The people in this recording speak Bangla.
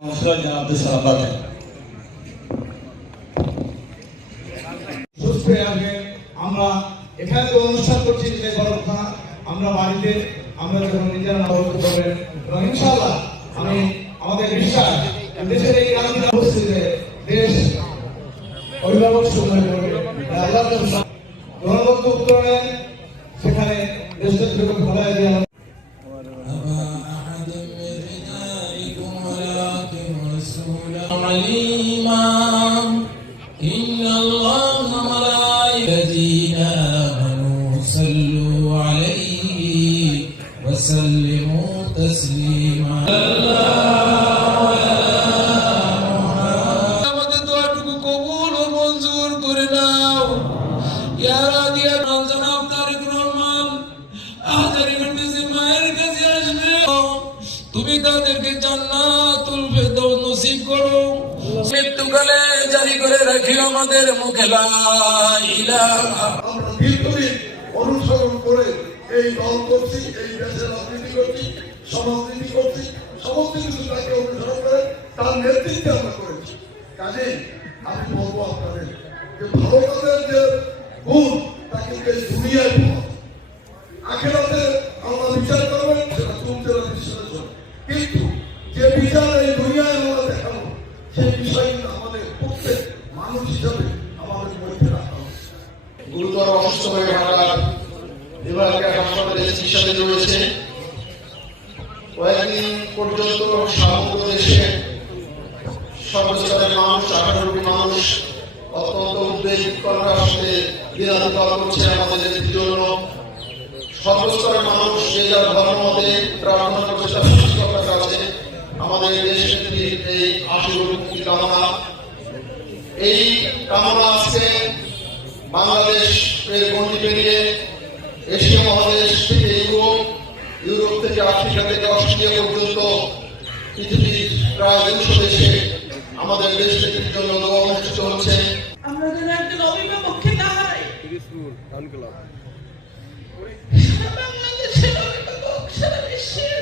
জানাতে সালাম পাবেন। আমরা এখানে তো অনুষ্ঠান করছি যে কথা আমরা বাড়িতে আমরা যখন নিজেরা করতে পারবেন এবং ইনশাআল্লাহ আমি আমাদের বিশ্বাস দেশের এই রাজনীতি পরিস্থিতিতে দেশ অভিভাবক সময় করবে আল্লাহ জনগণ উত্তরণে সেখানে দেশের যখন ফলায় দিয়ে إن الله وملائكته آمنوا صلوا عليه وسلموا تسليما আমাদের দোয়াটুকু কবুল ও মঞ্জুর করে নাও ইয়া রাদিয়া জনাব তারেক রহমান আজারি গন্ডিসি মায়ের কাছে আসবে তুমি তাদেরকে জান্নাতুল ফেরদৌস নসিব করো মৃত্যুকালে জারি করে রাখি আমাদের মুখে লা ইলাহা। আমরা দীর্ঘদিন অনুসরণ করে এই দল করছি, এই দেশের রাজনীতি করছি, সমাজনীতি করছি, সমস্ত কিছু তাকে অনুসরণ করে তার নেতৃত্বে আমরা করেছি। কাজেই আমি বলবো আপনাদের যে ভালো কাজের যে গুণ তাকে এই দুনিয়ায় পাওয়া, আখেরাতে আমরা বিচার করবেন সেটা চলতে বিশ্লেষণ, কিন্তু যে বিচার এই দুনিয়ায় আমরা দেখাবো সেই বিষয়গুলো আমাদের প্রত্যেক মানুষ হিসাবে আমাদের মধ্যে রাখা হবে। গুরুতর অসুস্থ হয়ে ঢাকার বিভাগীয় হাসপাতালে চিকিৎসাধীন রয়েছে। কয়েকদিন পর্যন্ত সমগ্র দেশে সর্বস্তরের মানুষ 18 কোটি মানুষ অত্যন্ত উদ্বেগকর সাথে দিনাতিপাত করছে আমাদের জন্য। সর্বস্তরের মানুষ যে যার ধর্ম মতে প্রার্থনা করছে তার সৃষ্টিকর্তার কাছে আমাদের দেশের এই আশীর্বাদ কামনা। এই কামনা আজকে বাংলাদেশের গণ্ডি পেরিয়ে এশিয়া মহাদেশ থেকে ইউরোপ থেকে আফ্রিকা থেকে অস্ট্রেলিয়া পর্যন্ত পৃথিবীর প্রায় 200 দেশে আমাদের দেশ থেকে জন্য দোয়া অনুষ্ঠিত হচ্ছে। আমরা যেন একজন অভিভাবককে না হারাই। বাংলাদেশের অভিভাবক সারা বিশ্বের